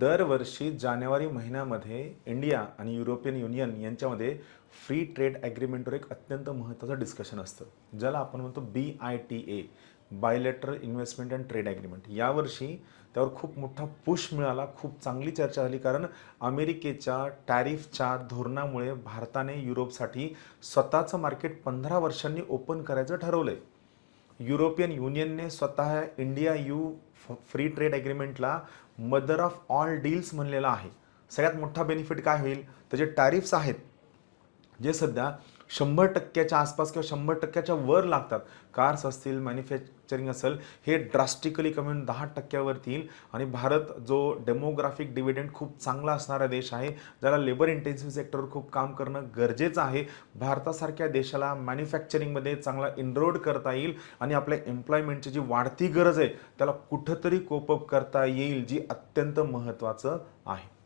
दरवर्षी जानेवारी महिन्यामध्ये इंडिया आणि युरोपियन युनियन यांच्यामध्ये फ्री ट्रेड ॲग्रीमेंटवर एक अत्यंत महत्त्वाचं डिस्कशन असतं, ज्याला आपण म्हणतो BITA, bilateral investment and trade agreement. यावर्षी त्यावर खूप मोठा पुश मिळाला, खूप चांगली चर्चा झाली, कारण अमेरिकेच्या टॅरिफच्या धोरणामुळे भारताने युरोपसाठी स्वतःचं मार्केट 15 वर्षांनी ओपन करायचं ठरवलं आहे. युरोपियन युनियनने स्वतः इंडिया फ्री ट्रेड ॲग्रीमेंटला मदर ऑफ ऑल डील्स म्हणलेला आहे. सगळ्यात मोठा बेनिफिट काय होईल, त्याचे टॅरिफ्स आहेत जे सध्या 100%च्या आसपास किंवा 100%च्या वर लागतात. कार्स असतील, मॅन्युफॅक्चरिंग असेल, हे ड्रास्टिकली कमी होऊन 10%वरती येईल. आणि भारत जो डेमोग्राफिक डिव्हिडंड खूप चांगला असणारा देश आहे, ज्याला लेबर इंटेन्सिव्ह सेक्टरवर खूप काम करणं गरजेचं आहे, भारतासारख्या देशाला मॅन्युफॅक्चरिंगमध्ये चांगला इनरोड करता येईल आणि आपल्या एम्प्लॉयमेंटची जी वाढती गरज आहे त्याला कुठंतरी कोप अप करता येईल, जी अत्यंत महत्त्वाचं आहे.